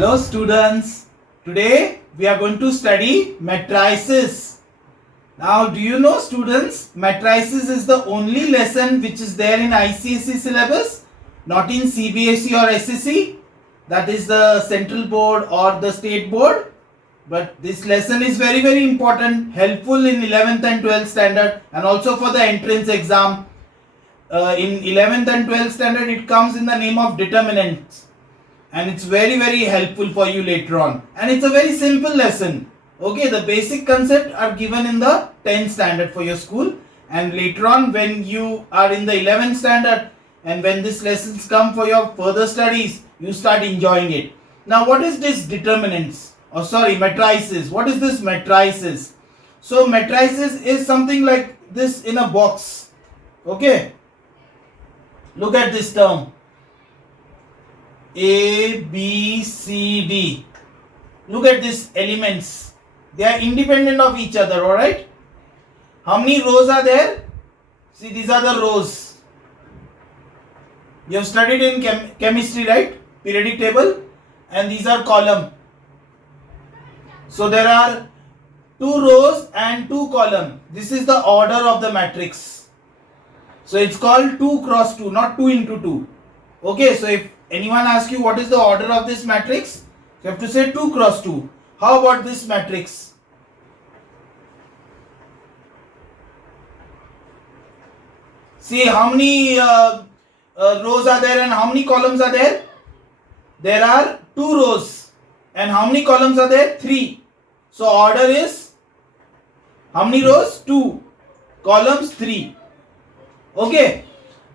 Hello students, today we are going to study matrices. Now do you know students, matrices is the only lesson which is there in ICSE syllabus, not in CBSE or SSE, that is the central board or the state board. But this lesson is very important, helpful in 11th and 12th standard and also for the entrance exam. In 11th and 12th standard it comes in the name of determinants. And it's very helpful for you later on, and it's a very simple lesson. Okay, the basic concept are given in the 10th standard for your school, and later on when you are in the 11th standard and when these lessons come for your further studies, you start enjoying it. Now what is this determinants, or sorry, matrices? What is this matrices? So matrices is something like this in a box. Okay, look at this term A, B, C, D. Look at these elements. They are independent of each other, alright? How many rows are there? See, these are the rows. You have studied in chemistry, right? Periodic table. And these are column. So there are 2 rows and 2 column. This is the order of the matrix. So it's called 2 cross 2, not 2 into 2. Okay, so if anyone asks you what is the order of this matrix, you have to say 2 cross 2. How about this matrix? See how many rows are there and how many columns are there? There are 2 rows. And how many columns are there? 3. So order is, how many rows? 2. Columns 3. Okay.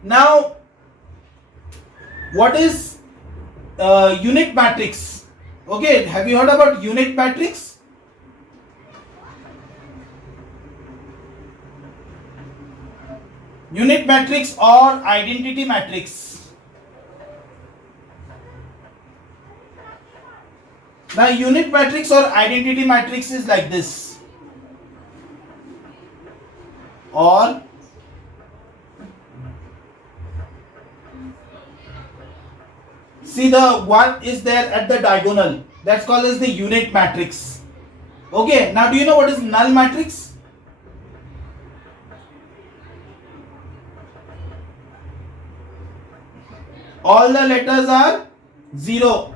Now what is unit matrix? Okay, have you heard about unit matrix? Unit matrix or identity matrix. Now unit matrix or identity matrix is like this, or see the one is there at the diagonal, that's called as the unit matrix. Okay, now do you know what is null matrix? All the letters are 0.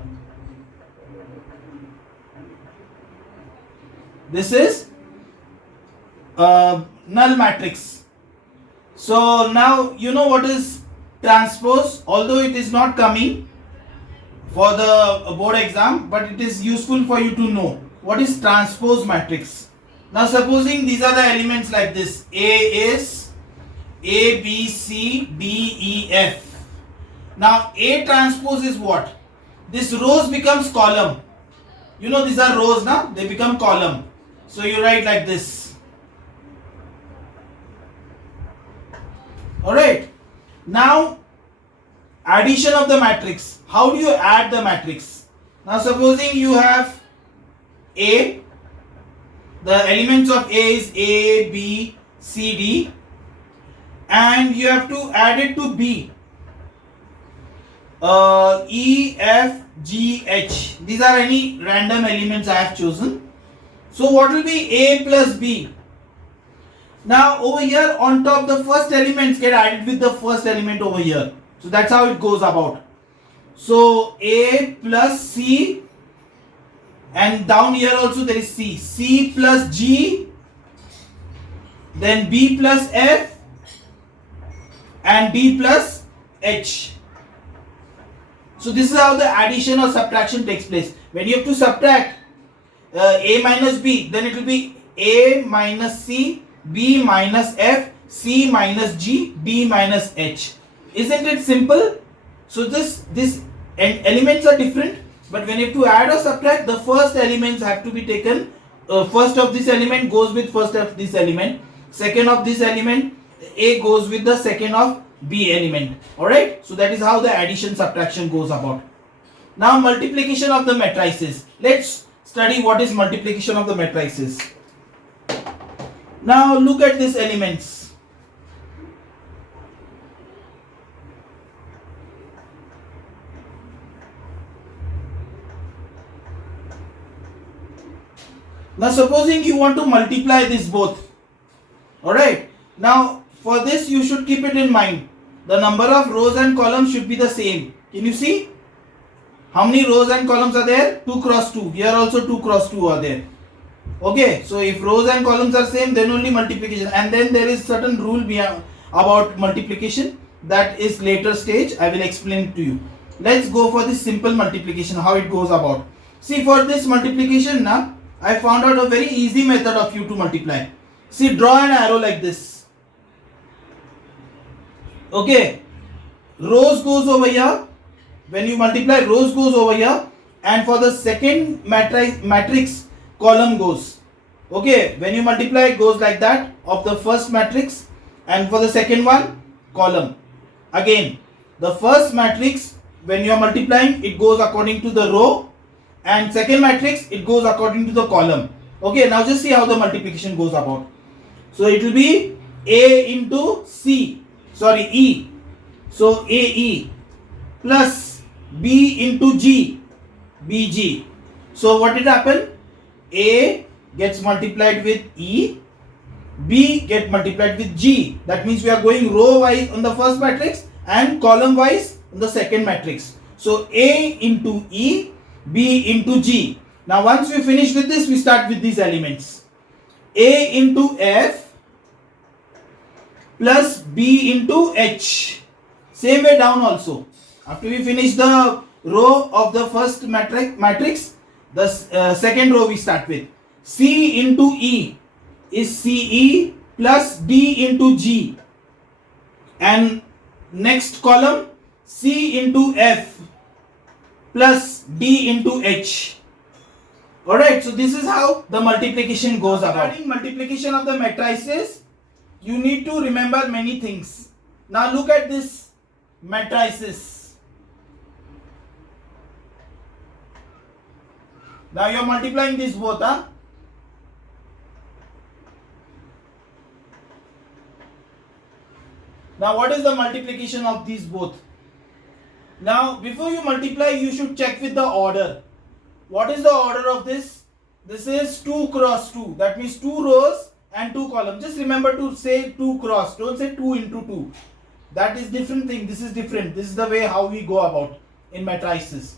This is null matrix. So now you know what is transpose, although it is not coming for the board exam, but it is useful for you to know what is transpose matrix. Now supposing these are the elements like this, A is A, B, C, D, E, F. Now A transpose is what? This rows becomes column. You know these are rows now, they become column. So you write like this. Alright. Now addition of the matrix. How do you add the matrix? Now supposing you have A, the elements of A is A, B, C, D, and you have to add it to B, E, F, G, H. These are any random elements I have chosen. So what will be A plus B? Now over here on top the first elements get added with the first element over here. So that's how it goes about. So A plus C, and down here also there is C. C plus G, then B plus F, and D plus H. So this is how the addition or subtraction takes place. When you have to subtract A minus B, then it will be A minus C, B minus F, C minus G, D minus H. Isn't it simple? So this elements are different, but when you have to add or subtract, the first elements have to be taken. First of this element goes with first of this element. Second of this element, A goes with the second of B element. Alright, so that is how the addition subtraction goes about. Now multiplication of the matrices. Let's study what is multiplication of the matrices. Now look at these elements. Now supposing you want to multiply this both. Alright. Now for this you should keep it in mind. The number of rows and columns should be the same. Can you see? How many rows and columns are there? 2 cross 2. Here also 2 cross 2 are there. Okay. So if rows and columns are same, then only multiplication. And then there is certain rule about multiplication. That is later stage. I will explain to you. Let's go for this simple multiplication. How it goes about. See, for this multiplication now, I found out a very easy method of you to multiply. See, draw an arrow like this. Okay. Rows goes over here. When you multiply, rows goes over here. And for the second matrix, column goes. Okay. When you multiply, it goes like that of the first matrix. And for the second one, column. Again, the first matrix, when you are multiplying, it goes according to the row. And second matrix, it goes according to the column. Okay. Now just see how the multiplication goes about. So it will be A into E. So AE plus B into G, BG. So what did happen? A gets multiplied with E, B get multiplied with G. That means we are going row wise on the first matrix and column wise on the second matrix. So A into E, B into G. Now once we finish with this, we start with these elements. A into F plus B into H. Same way down also. After we finish the row of the first matrix, the second row we start with. C into E is CE plus D into G. And next column, C into F plus D into H. Alright, so this is how the multiplication goes about. Regarding multiplication of the matrices, you need to remember many things. Now look at this matrices. Now you are multiplying this both. Now what is the multiplication of these both? Now before you multiply, you should check with the order. What is the order of this? This is 2 cross 2. That means 2 rows and 2 columns. Just remember to say 2 cross. Don't say 2 into 2. That is different thing. This is different. This is the way how we go about in matrices.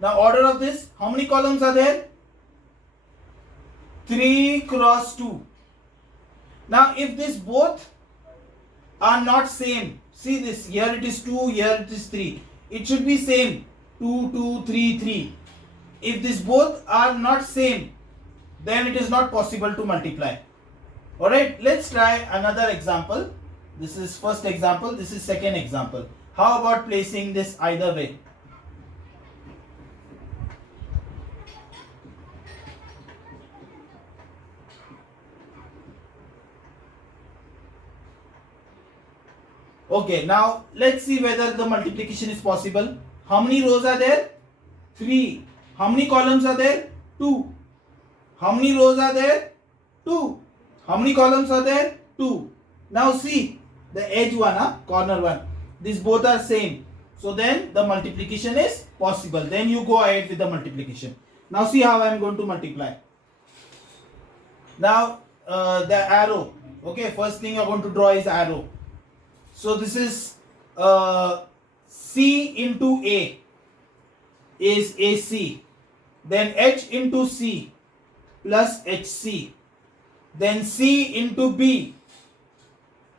Now order of this. How many columns are there? 3 cross 2. Now if this both are not same. See this. Here it is 2. Here it is 3. It should be same. 2, 2, 3, 3. If these both are not same, then it is not possible to multiply. Alright, let's try another example. This is first example, this is second example. How about placing this either way? Okay, now let's see whether the multiplication is possible. How many rows are there? 3. How many columns are there? 2. How many rows are there? 2. How many columns are there? 2. Now see the edge one, corner one. These both are same. So then the multiplication is possible. Then you go ahead with the multiplication. Now see how I am going to multiply. Now the arrow. Okay, first thing I am going to draw is arrow. So this is C into A is AC. Then H into C plus HC. Then C into B.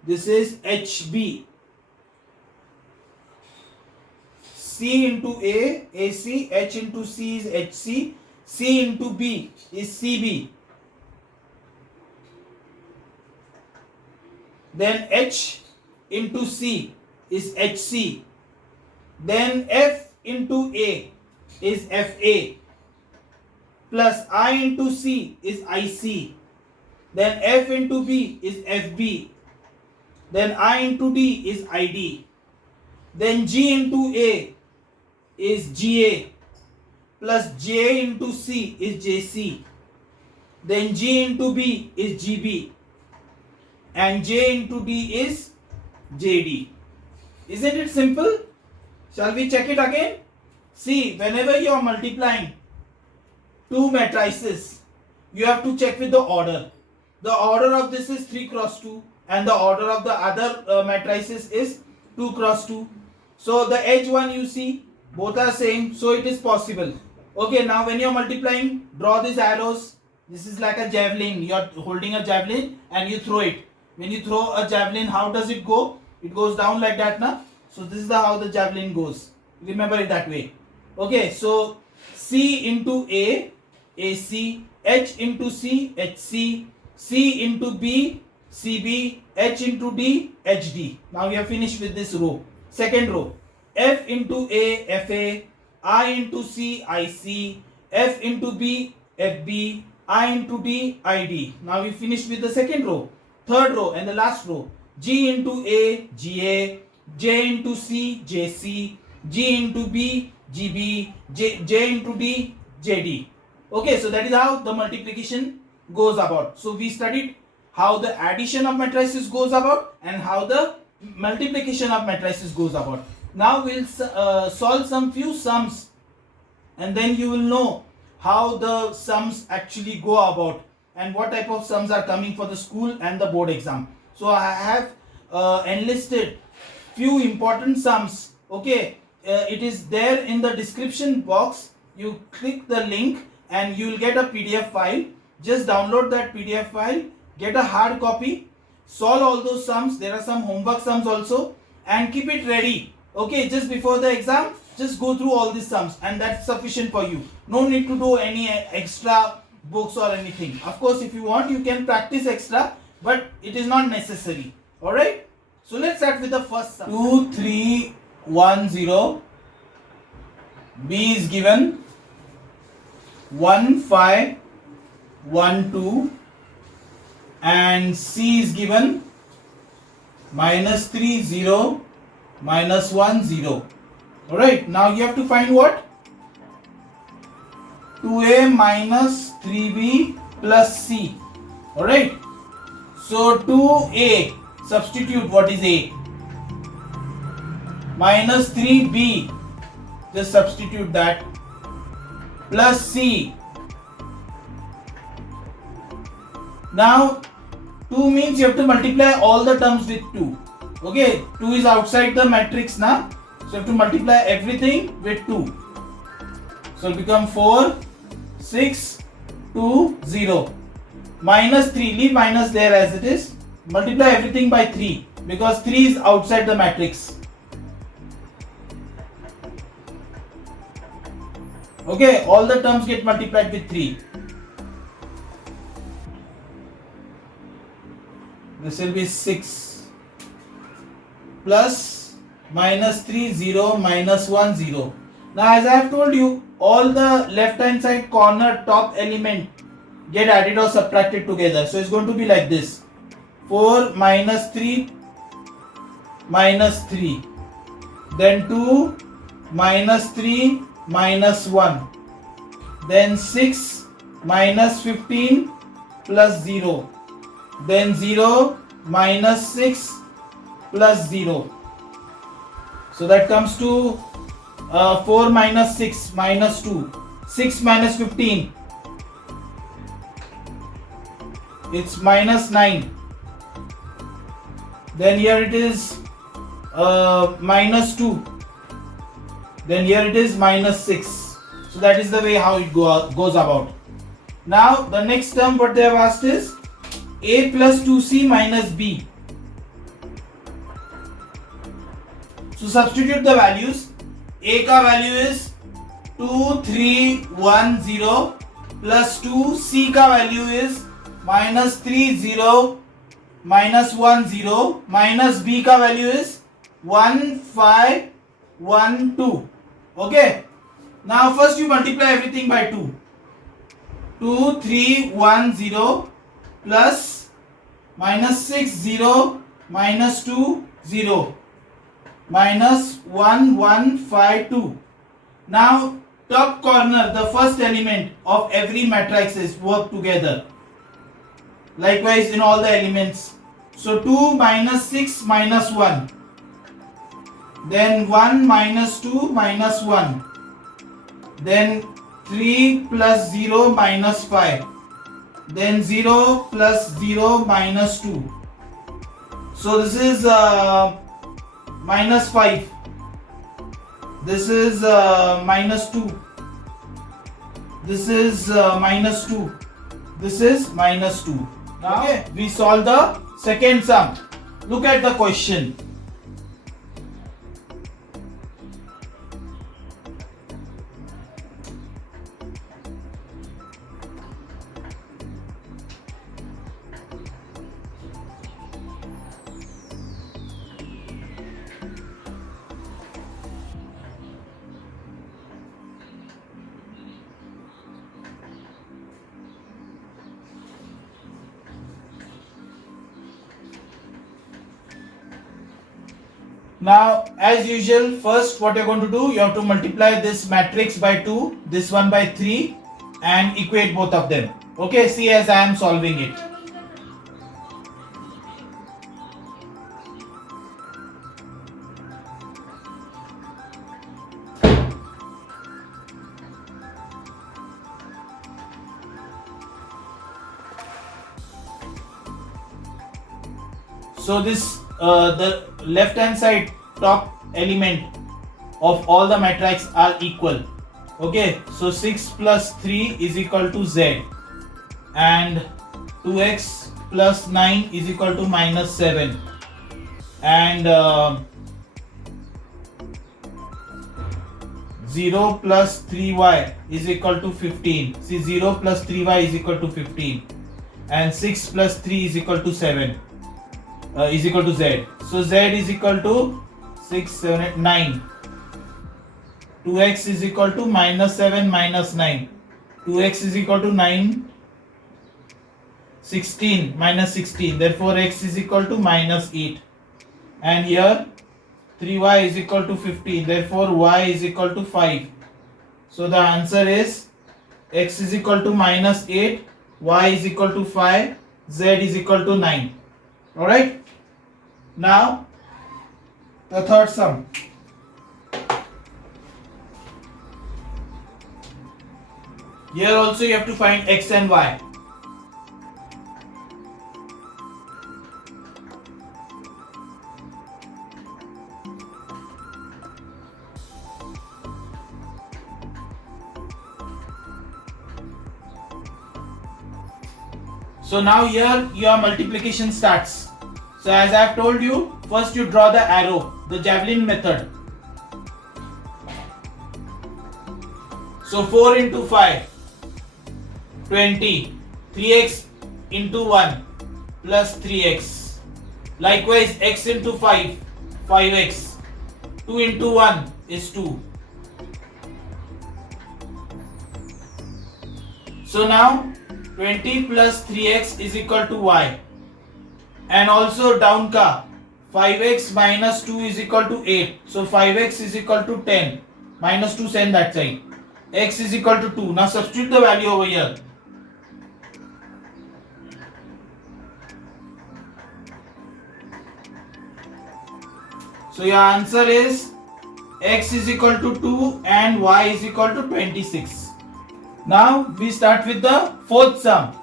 This is HB. C into A, AC. H into C is HC. C into B is CB. Then H into C is HC. Then F into A is FA. Plus I into C is IC. Then F into B is FB. Then I into D is ID. Then G into A is GA. Plus J into C is JC. Then G into B is GB. And J into D is JD. Isn't it simple? Shall we check it again? See, whenever you are multiplying two matrices, you have to check with the order. The order of this is 3 cross 2 and the order of the other matrices is 2 cross 2. So the edge one you see, both are same, so it is possible. Okay, now when you are multiplying, draw these arrows. This is like a javelin. You are holding a javelin and you throw it. When you throw a javelin, how does it go? It goes down like that, na? So this is how the javelin goes. Remember it that way. Okay, so C into A, AC, H into C, HC, C into B, CB, H into D, HD. Now we have finished with this row. Second row, F into A, FA, I into C, IC, F into B, FB, I into D, ID. Now we finished with the second row. Third row and the last row, G into A, GA, J into C, JC, G into B, GB, J into D, JD. Okay, so that is how the multiplication goes about. So we studied how the addition of matrices goes about and how the multiplication of matrices goes about. Now we'll solve some few sums and then you will know how the sums actually go about and what type of sums are coming for the school and the board exam. So I have enlisted few important sums. Okay, it is there in the description box. You click the link and you will get a PDF file. Just download that PDF file, get a hard copy, solve all those sums. There are some homework sums also and keep it ready. Okay, just before the exam, just go through all these sums and that's sufficient for you. No need to do any extra books or anything. Of course, if you want, you can practice extra, but it is not necessary. Alright, so let's start with the first sum. 2, 3, 1, 0. B is given 1, 5, 1, 2 and C is given minus 3, 0, minus 1, 0. Alright, now you have to find what? 2A minus 3B plus C. Alright, so 2A, substitute what is A? Minus 3B, just substitute that, plus C. Now 2 means you have to multiply all the terms with 2. Okay, 2 is outside the matrix now, so you have to multiply everything with 2. So it will become 4, 6, 2, 0. Minus 3, leave minus there as it is. Multiply everything by 3 because 3 is outside the matrix. Okay, all the terms get multiplied with 3. This will be 6 plus minus 3, 0, minus 1, 0. Now as I have told you, all the left hand side corner top element get added or subtracted together. So it's going to be like this. 4 minus 3 minus 3. Then 2 minus 3 minus 1. Then 6 minus 15 plus 0. Then 0 minus 6 plus 0. So that comes to 4 minus 6 minus 2. 6 minus 15. It's minus 9. Then here it is minus 2. Then here it is minus 6. So that is the way how it goes about. Now the next term what they have asked is A plus 2C minus B. So substitute the values. A ka value is 2, 3, 1, 0 plus 2. C ka value is minus 3, 0 minus 1, 0 minus B ka value is 1, 5, 1, 2. Okay. Now first you multiply everything by 2. 2, 3, 1, 0 plus minus 6, 0 minus 2, 0 minus 1, 1, 5, 2. Now top corner, the first element of every matrix is work together. Likewise in all the elements. So 2 minus 6 minus 1. Then 1 minus 2 minus 1. Then 3 plus 0 minus 5. then 0 plus 0 minus 2. So this is minus 5. This is minus 2. This is minus 2. This is minus 2. Now okay, we solve the second sum. Look at the question. Now, as usual, first what you're going to do, you have to multiply this matrix by 2, this one by 3 and equate both of them. Okay, see as I am solving it. So this the left hand side top element of all the matrices are equal. Okay, so 6 plus 3 is equal to z, and 2x plus 9 is equal to minus 7, and 0 plus 3y is equal to 15. See, 0 plus 3y is equal to 15, and 6 plus 3 is equal to 7. Is equal to z. So z is equal to 6, 7, 8, 9. 2x is equal to minus 7 minus 9. 2x is equal to 9, 16 minus 16. Therefore x is equal to minus 8. And here 3y is equal to 15. Therefore y is equal to 5. So the answer is x is equal to minus 8, y is equal to 5, z is equal to 9. Alright. Now the third sum. Here also you have to find x and y. So now here your multiplication starts. So as I have told you, first you draw the arrow, the javelin method. So 4 into 5, 20, 3x into 1 plus 3x. Likewise x into 5, 5x. 2 into 1 is 2. So now 20 plus 3x is equal to y. And also down ka 5x minus 2 is equal to 8. So 5x is equal to 10. Minus 2 send that side. X is equal to 2. Now substitute the value over here. So your answer is x is equal to 2 and y is equal to 26. Now we start with the fourth sum.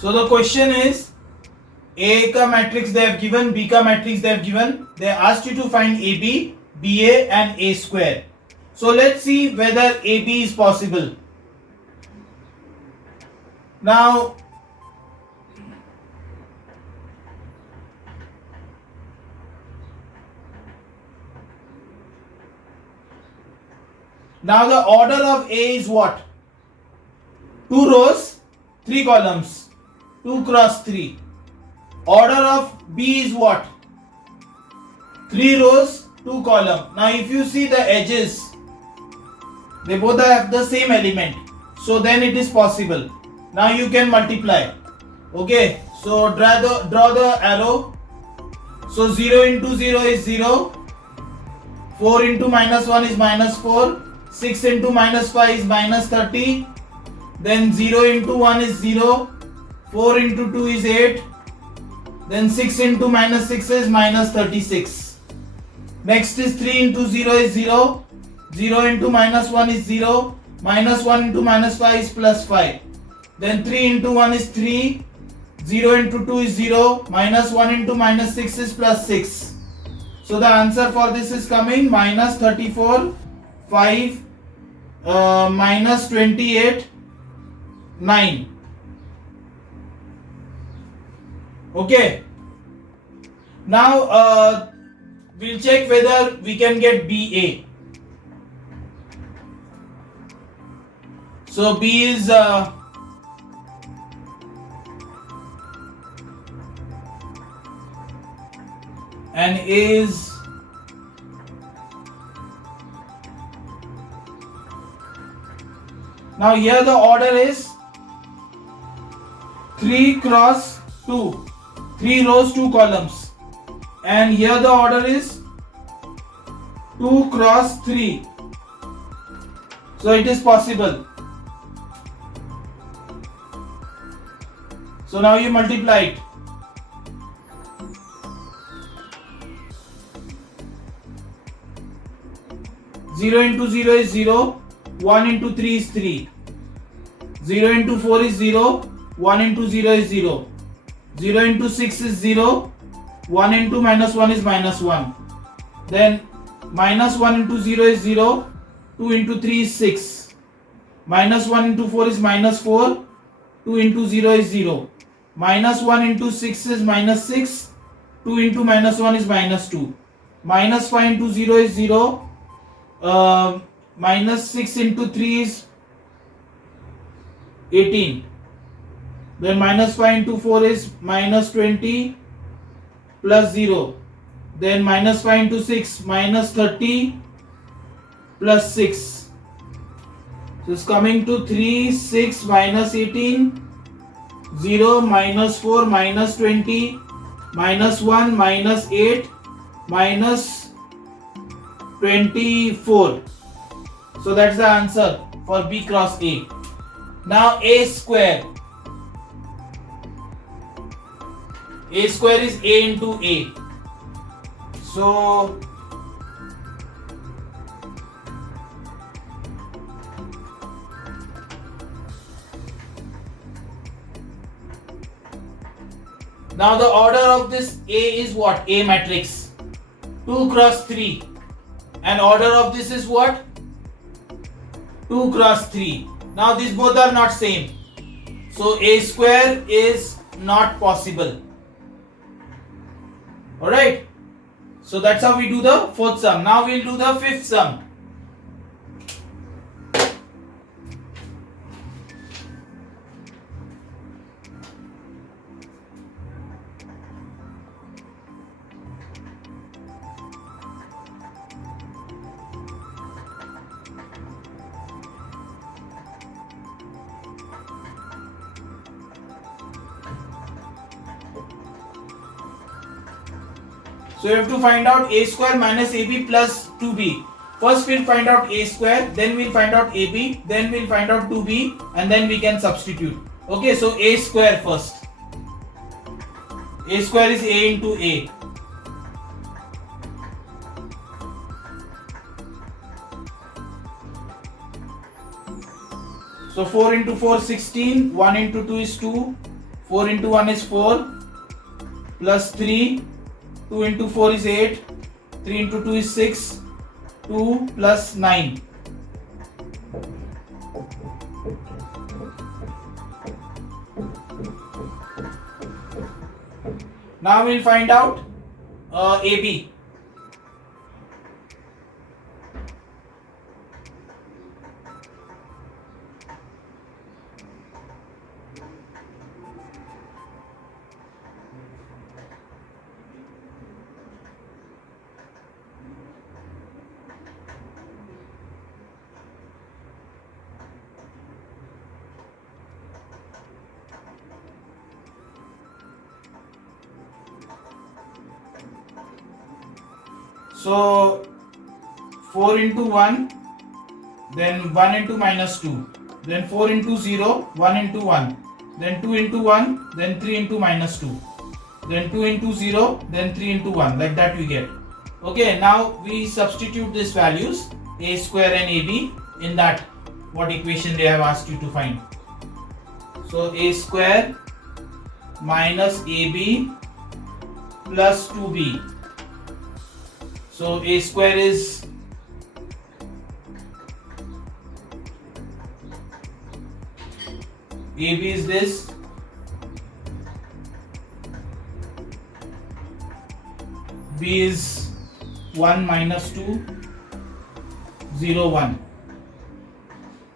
So the question is, A ka matrix they have given, B ka matrix they have given. They asked you to find AB, BA and A square. So let's see whether AB is possible. Now the order of A is what? 2 rows, 3 columns, 2 cross 3. Order of B is what? 3 rows, 2 column. Now if you see the edges, they both have the same element. So then it is possible. Now you can multiply. Okay, so draw the arrow. So 0 into 0 is 0. 4 into minus 1 is minus 4. 6 into minus 5 is minus 30. Then 0 into 1 is 0. 4 into 2 is 8. Then 6 into minus 6 is minus 36. Next is 3 into 0 is 0. 0 into minus 1 is 0. Minus 1 into minus 5 is plus 5. Then 3 into 1 is 3. 0 into 2 is 0. Minus 1 into minus 6 is plus 6. So the answer for this is coming minus 34, 5, minus 28, 9. Okay. Now we'll check whether we can get BA. So B is and A is now here the order is 3 cross 2, 3 rows 2 columns, and here the order is 2 cross 3. So it is possible. So now you multiply it. Zero into 0 is 0. 1 into 3 is 3. 0 into 4 is 0. 1 into 0 is 0. 0 into 6 is 0. 1 into minus 1 is minus 1. Then minus 1 into 0 is 0. 2 into 3 is 6. Minus 1 into 4 is minus 4. 2 into 0 is 0. Minus 1 into 6 is minus 6. 2 into minus 1 is minus 2. Minus 5 into 0 is 0. Minus 6 into 3 is 18. Then minus 5 into 4 is minus 20 plus 0. Then minus 5 into 6 minus 30 plus 6. So it's coming to 3, 6 minus 18, 0 minus 4 minus 20 minus 1 minus 8 minus 24. So that's the answer for B cross A. Now A square. A square is A into A. So now the order of this A is what? A matrix. 2 cross 3. And order of this is what? 2 cross 3. Now these both are not same. So A square is not possible. Alright. So that's how we do the fourth sum. Now we'll do the fifth sum. So you have to find out A square minus AB plus 2B. First we'll find out A square, then we'll find out AB, then we'll find out 2B, and then we can substitute. Okay, so A square first. A square is A into A. So 4 into 4 16, 1 into 2 is 2, 4 into 1 is 4, plus 3, 2 into 4 is 8, 3 into 2 is 6, 2 plus 9. Now we'll find out AB. So 4 into 1, then 1 into minus 2, then 4 into 0, 1 into 1, then 2 into 1, then 3 into minus 2, then 2 into 0, then 3 into 1, like that we get. Okay, now we substitute these values a square and ab in that what equation they have asked you to find. So a square minus ab plus 2b. So a square is ab is this, b is 1 minus 2, 0, 1.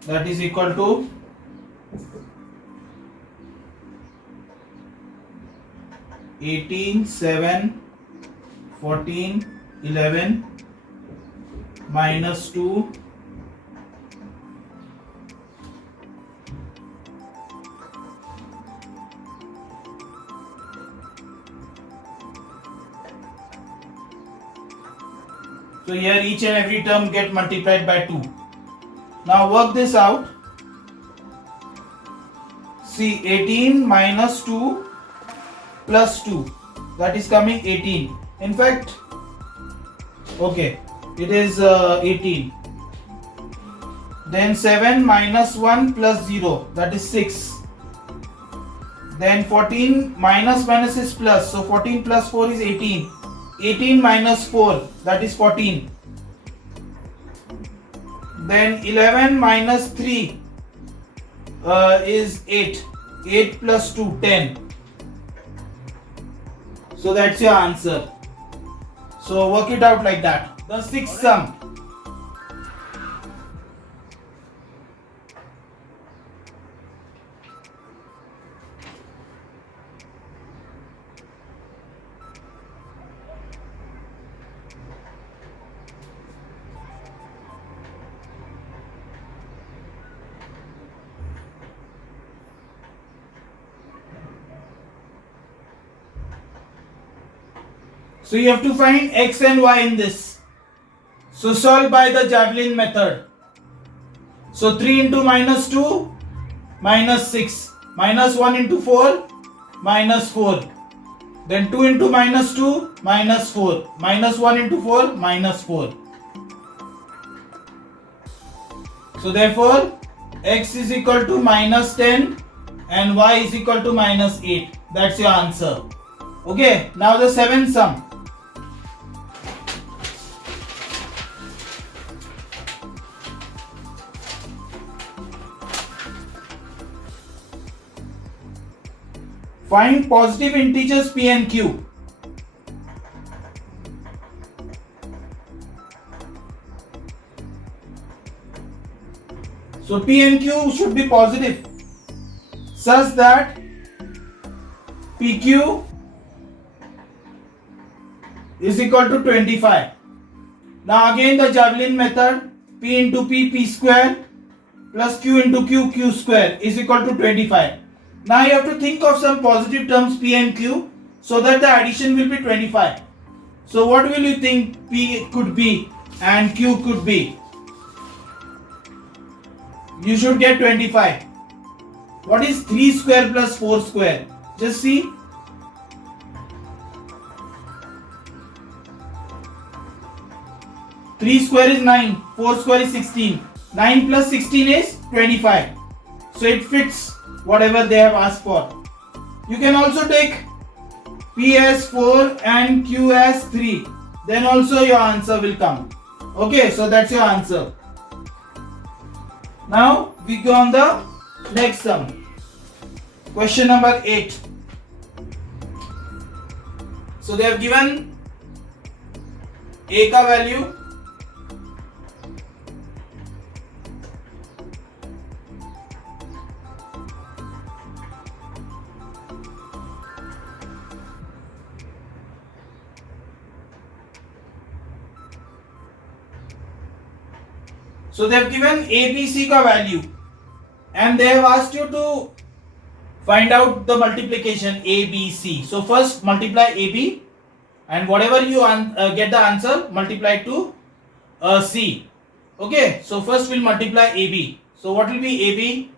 That is equal to 18, 7, 14, 11 minus 2, so here each and every term get multiplied by 2. Now work this out. See, 18 minus 2 plus 2, that is coming 18. In fact, okay, it is 18. Then 7 minus 1 plus 0, that is 6. Then 14 minus minus is plus, so 14 plus 4 is 18. 18 minus 4, that is 14. Then 11 minus 3 is 8. 8 plus 2, 10. So that's your answer. So work it out like that. The sixth sum. So you have to find x and y in this. So solve by the javelin method. So 3 into minus 2, minus 6. Minus 1 into 4, minus 4. Then 2 into minus 2, minus 4. Minus 1 into 4, minus 4. So therefore, x is equal to minus 10 and y is equal to minus 8. That's your answer. Okay, now the seventh sum. Find positive integers p and q. So p and q should be positive such that pq is equal to 25. Now again the javelin method, p into p square plus q into q square is equal to 25. Now you have to think of some positive terms p and q so that the addition will be 25. So what will you think p could be and q could be? You should get 25. What is 3 square plus 4 square? Just see. Three square is 9, 4 square is 16. 9 plus 16 is 25. So it fits whatever they have asked for. You can also take p as 4 and q as 3. Then also your answer will come. Okay, so that's your answer. Now we go on the next sum. Question number 8. So they have given a ka value, so they have given ABC ka value and they have asked you to find out the multiplication ABC. So first multiply AB and whatever you get the answer, multiply to C. Okay, so first we'll multiply AB. So what will be AB?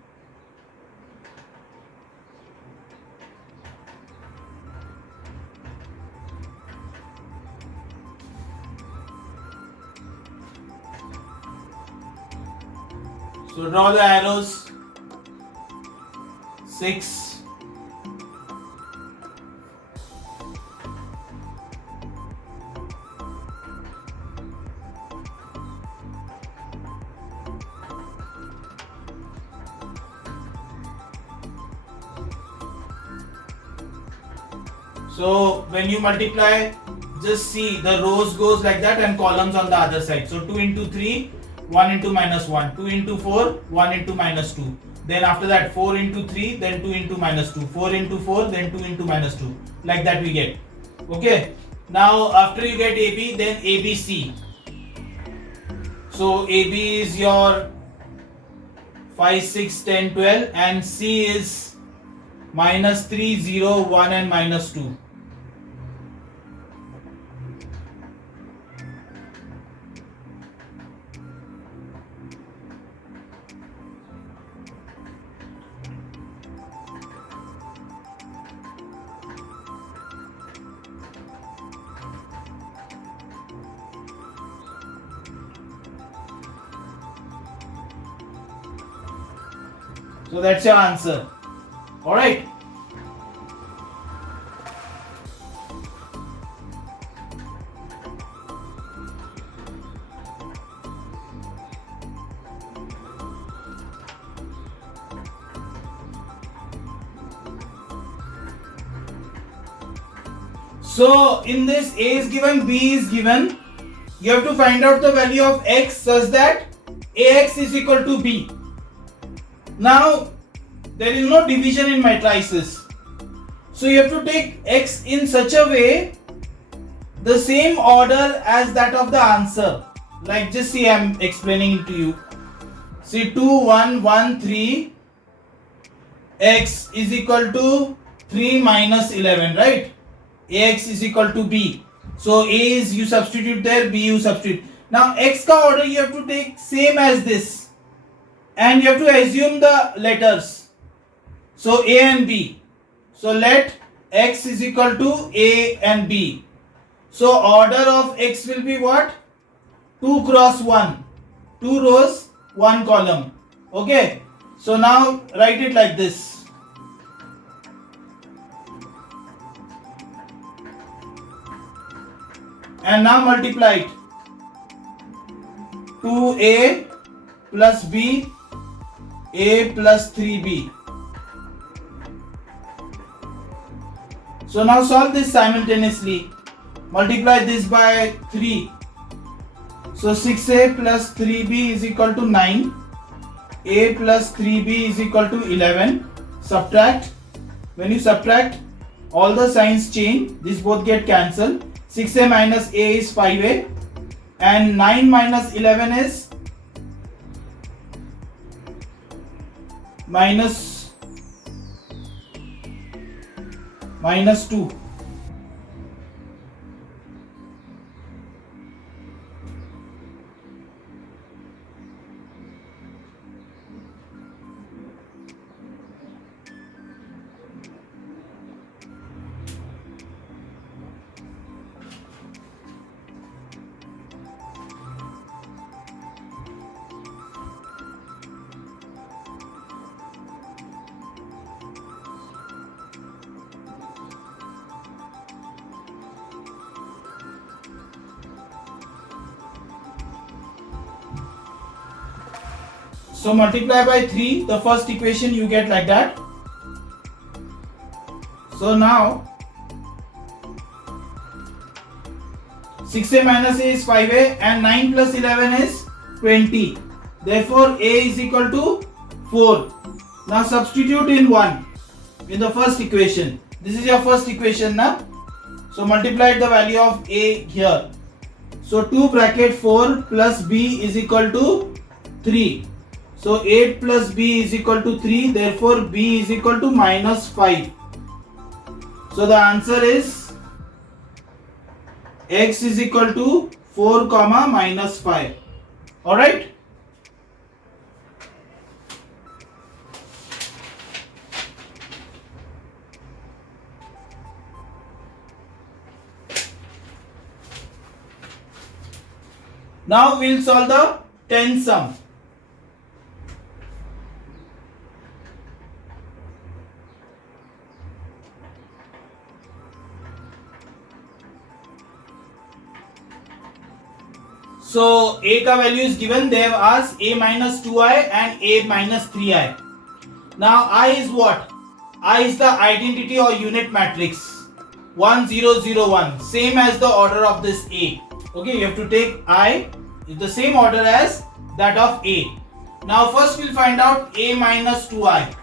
So draw the arrows. 6. So when you multiply, just see the rows goes like that and columns on the other side. So 2 into 3, 1 into minus 1, 2 into 4, 1 into minus 2. Then after that 4 into 3, then 2 into minus 2, 4 into 4, then 2 into minus 2. Like that we get. Okay. Now after you get AB, then ABC. So AB is your 5, 6, 10, 12 and C is minus 3, 0, 1 and minus 2. So that's your answer. Alright. So in this A is given, B is given. You have to find out the value of X such that AX is equal to B. Now there is no division in matrices. So you have to take X in such a way the same order as that of the answer. Like just see, I am explaining it to you. See 2, 1, 1, 3. X is equal to 3 minus 11, right? AX is equal to B. So A is you substitute there, B you substitute. Now X ka order you have to take same as this. And you have to assume the letters. So A and B. So let X is equal to A and B. So order of X will be what? 2 cross 1. 2 rows, 1 column. Okay. So now write it like this. And now multiply it. 2A plus B, A plus 3B. So now solve this simultaneously. Multiply this by 3. So 6A plus 3B is equal to 9. A plus 3B is equal to 11. Subtract. When you subtract, all the signs change. These both get cancelled. 6A minus A is 5A. And 9 minus 11 is minus 2. So multiply by 3, the first equation you get like that. So now 6A minus A is 5A and 9 plus 11 is 20. Therefore A is equal to 4. Now substitute in 1 in the first equation. This is your first equation now. So multiply the value of A here. So 2 bracket 4 plus B is equal to 3. So 8 plus B is equal to 3. Therefore B is equal to minus 5. So the answer is x is equal to 4 comma minus 5. All right. Now we'll solve the 10 sum. So a का value is given. They have asked a minus 2i and a minus 3i. Now I is what? I is the identity or unit matrix 1 0 0 1, same as the order of this a. Okay, you have to take I is the same order as that of a. Now first we'll find out a minus 2i.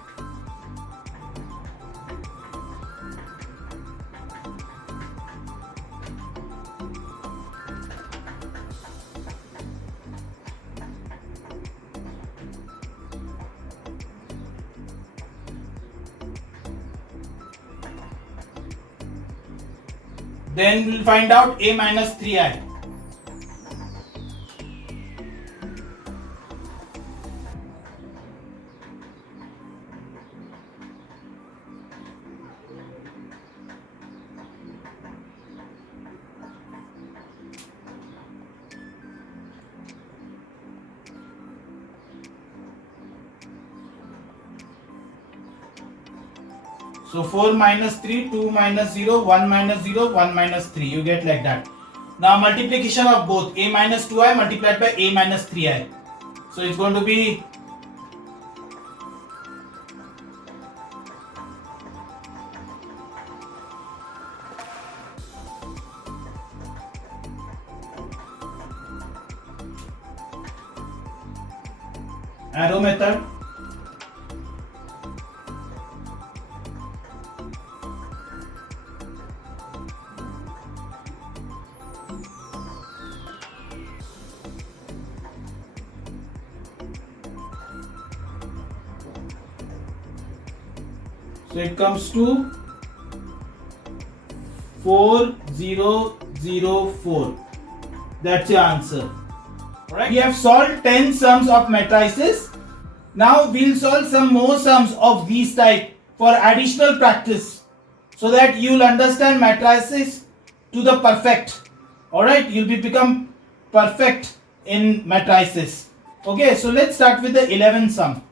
Then we'll find out a minus 3i. So 4 minus 3, 2 minus 0, 1 minus 0, 1 minus 3. You get like that. Now multiplication of both a minus 2i multiplied by a minus 3i. So it's going to be arrow method. So it comes to 4004. That's your answer. Alright. We have solved 10 sums of matrices. Now we'll solve some more sums of these type for additional practice, so that you'll understand matrices to the perfect. Alright, you'll become perfect in matrices. Okay, so let's start with the 11th sum.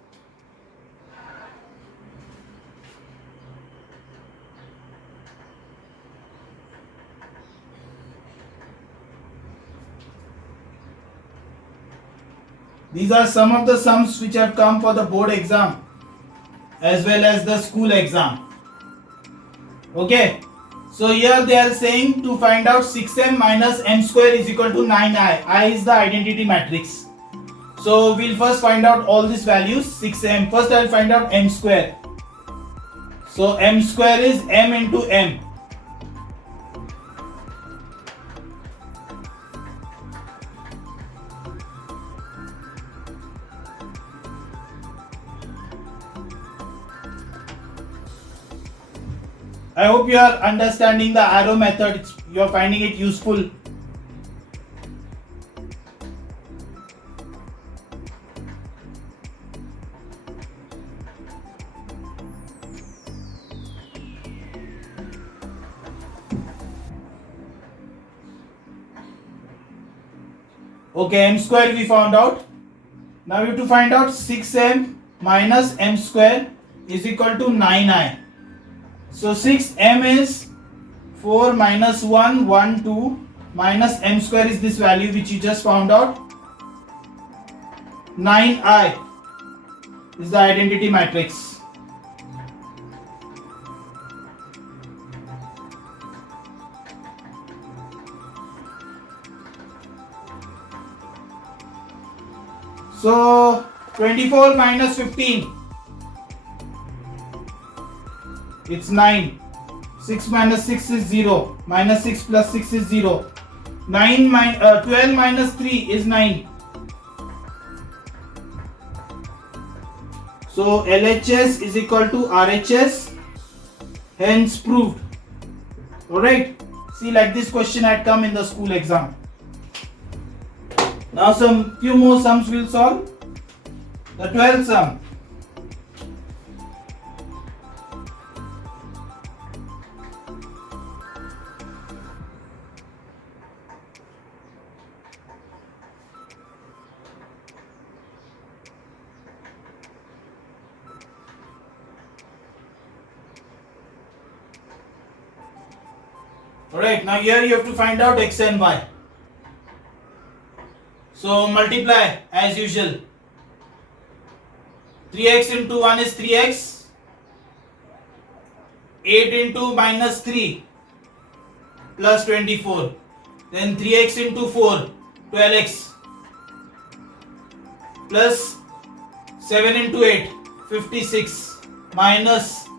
These are some of the sums which have come for the board exam as well as the school exam. Okay, so here they are saying to find out 6m minus m square is equal to 9i. I is the identity matrix. So we'll first find out all these values. 6m. First I'll find out m square. So m square is m into m. I hope you are understanding the arrow method. You are finding it useful. Okay, m square we found out. Now we have to find out 6m minus m square is equal to 9i. So 6m is 4 minus 1, 1, 2 minus m square is this value which you just found out. 9i is the identity matrix. So 24 minus 15. It's 9. 6 minus 6 is 0. Minus 6 plus 6 is 0. 12 minus 3 is 9. So LHS is equal to RHS. Hence proved. Alright. See, like this question had come in the school exam. Now some few more sums we'll solve. The 12th sum. Alright, now here you have to find out x and y. So multiply as usual. 3x into 1 is 3x. 8 into minus 3 plus 24. Then 3x into 4, 12x. Plus 7 into 8, 56. Minus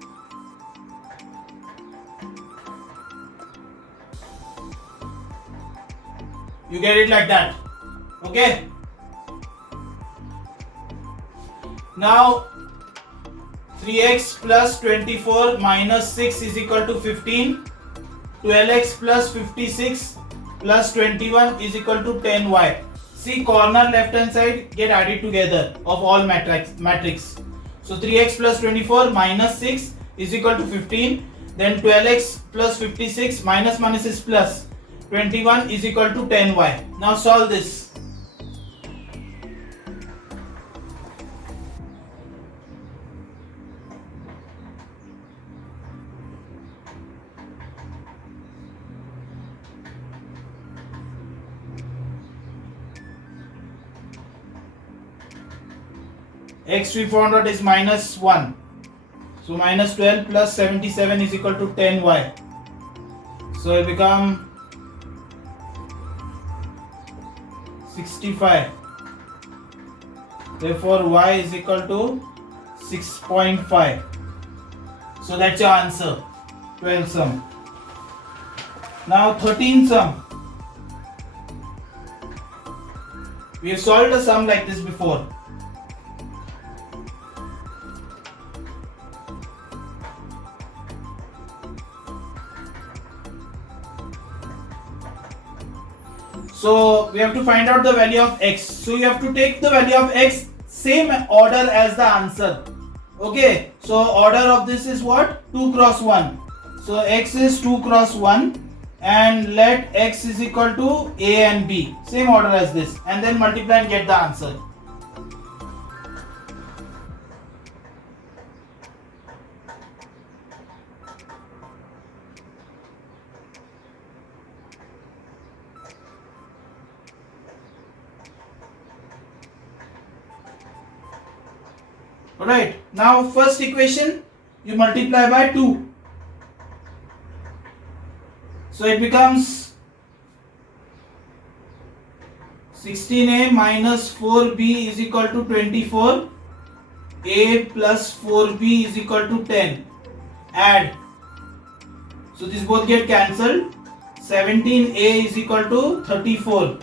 you get it like that. Okay. Now 3x plus 24 minus 6 is equal to 15. 12x plus 56 plus 21 is equal to 10y. See, corner left hand side get added together of all matrix. So 3x plus 24 minus 6 is equal to 15. Then 12x plus 56 minus is plus. 21 is equal to 10y. Now solve this. X we found out is minus 1. So minus 12 plus 77 is equal to 10y. So it become 65. Therefore y is equal to 6.5. So that's your answer. 12th sum. Now 13th sum. We have solved a sum like this before. So we have to find out the value of x. So you have to take the value of x same order as the answer. Okay. So order of this is what? 2 cross 1. So x is 2 cross 1 and let x is equal to a and b. Same order as this, and then multiply and get the answer. Alright, now first equation you multiply by 2. So it becomes 16a minus 4b is equal to 24. A plus 4b is equal to 10. Add. So these both get cancelled. 17a is equal to 34.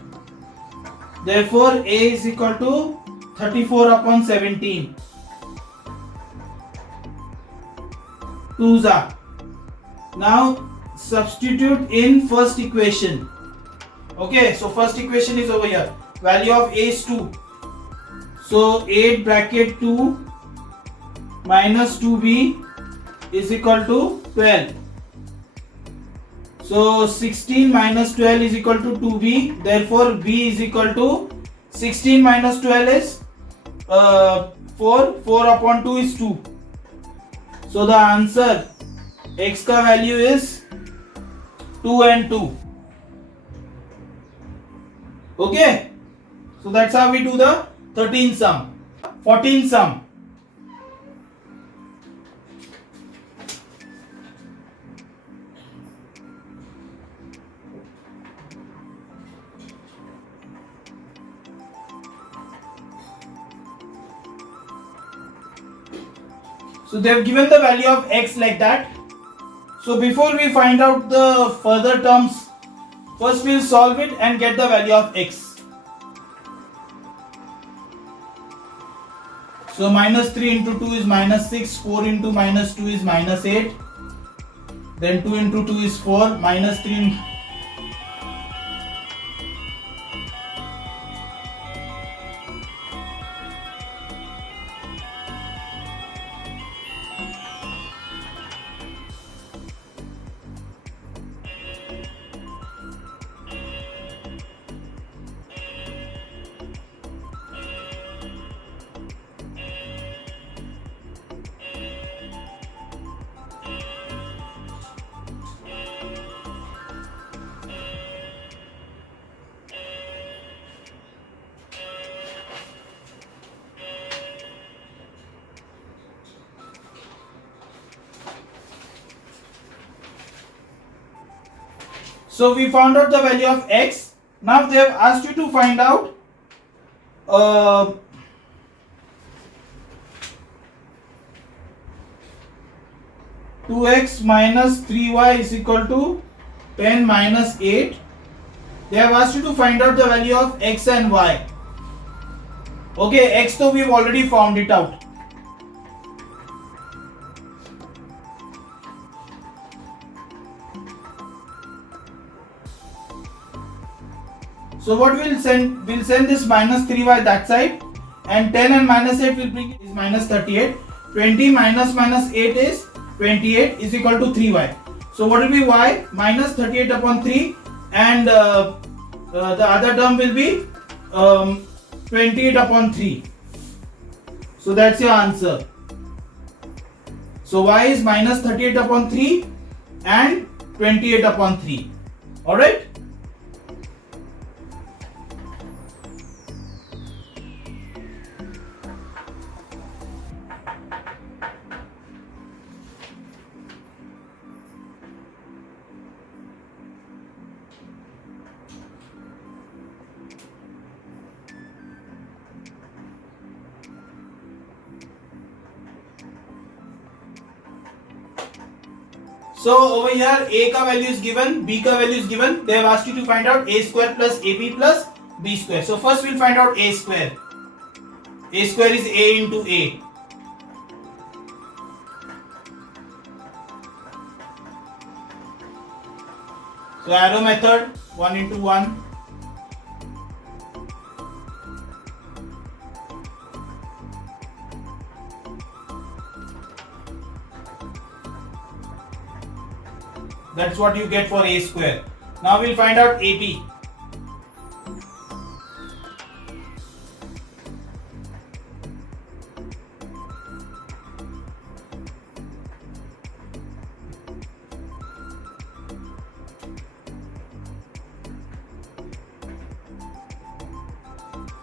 Therefore a is equal to 34 upon 17. 2's are. Now substitute in first equation. Okay, so first equation is over here. Value of a is 2. So 8 bracket 2 minus 2b is equal to 12. So 16 minus 12 is equal to 2b. Therefore b is equal to 16 minus 12 is 4. 4 upon 2 is 2. So the answer x ka value is 2 and 2. Okay. So that's how we do the 13th sum. 14th sum. So they have given the value of x like that. So before we find out the further terms, first we'll solve it and get the value of x. So minus 3 into 2 is minus 6, 4 into minus 2 is minus 8. Then 2 into 2 is 4, minus 3 So we found out the value of x. Now they have asked you to find out 2x minus 3y is equal to 10 minus 8. They have asked you to find out the value of x and y. Okay, x so we've already found it out. So what we'll send this minus 3y that side, and 10 and minus 8 will bring it is minus 38. 20 minus 8 is 28 is equal to 3y. So what will be y? Minus 38 upon 3, and the other term will be 28 upon 3. So that's your answer. So y is minus 38 upon 3 and 28 upon 3. Alright? So over here a का value is given, b का value is given. They have asked you to find out a square plus ab plus b square. So first we'll find out a square. A square is a into a. So arrow method, 1 into 1. That's what you get for a square. Now we'll find out AB.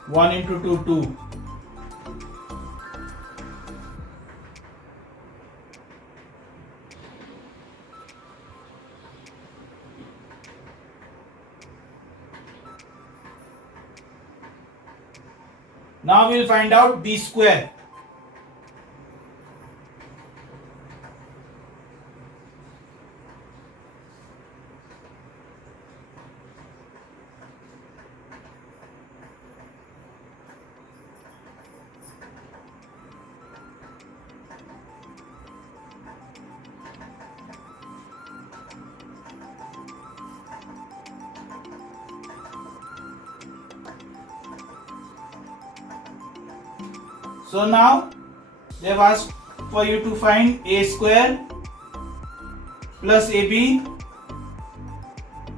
One into 2, 2. Now we will find out b square. So now they have asked for you to find a square plus ab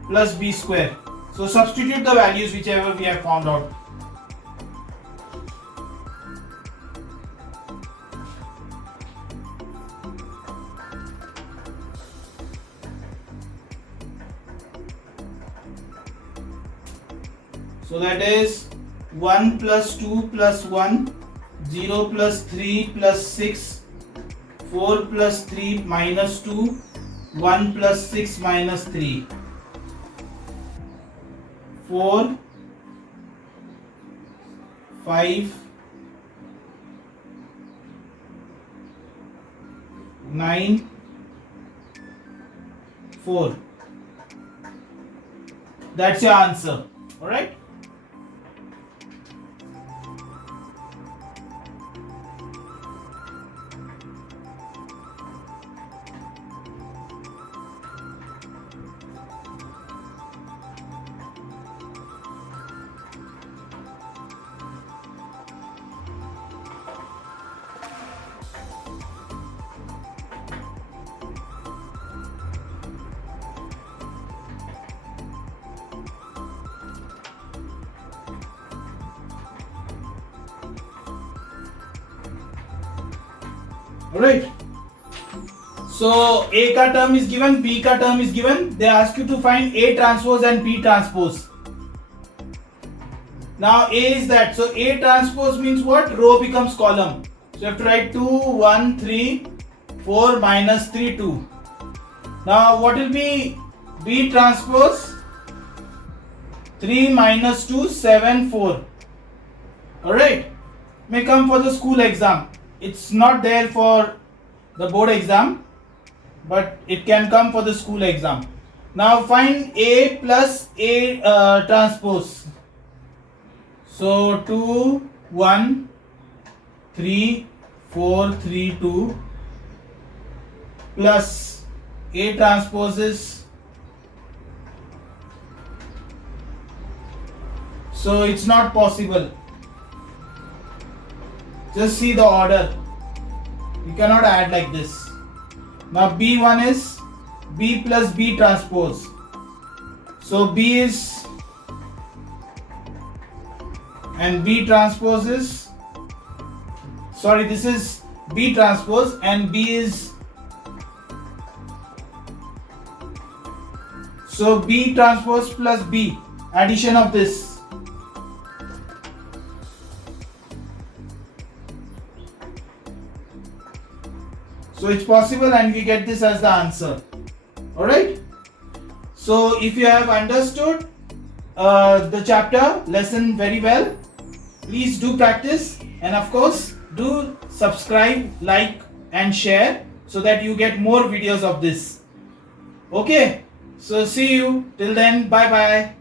plus b square. So substitute the values whichever we have found out. So that is 1 plus 2 plus 1, 0 plus 3 plus 6, 4 plus 3 minus 2, 1 plus 6 minus 3, 4, 5, 9, 4. That's your answer. Alright? Alright. So A का term is given, B का term is given. They ask you to find A transpose and B transpose. Now A is that. So A transpose means what? Row becomes column. So you have to write 2, 1, 3, 4, minus 3, 2. Now what will be B transpose 3 minus 2, 7, 4. Alright. May come for the school exam. It's not there for the board exam, but it can come for the school exam. Now find A plus A transpose. So 2, 1, 3, 4, 3, 2 plus A transpose is, so it's not possible. Just see the order. You cannot add like this. Now B1 is B plus B transpose. So B is, and B transpose is, sorry, this is B transpose and B is, so B transpose plus B, addition of this. So it's possible and we get this as the answer. Alright. So if you have understood the chapter lesson very well, please do practice, and of course do subscribe, like and share so that you get more videos of this. Okay. So see you till then. Bye bye.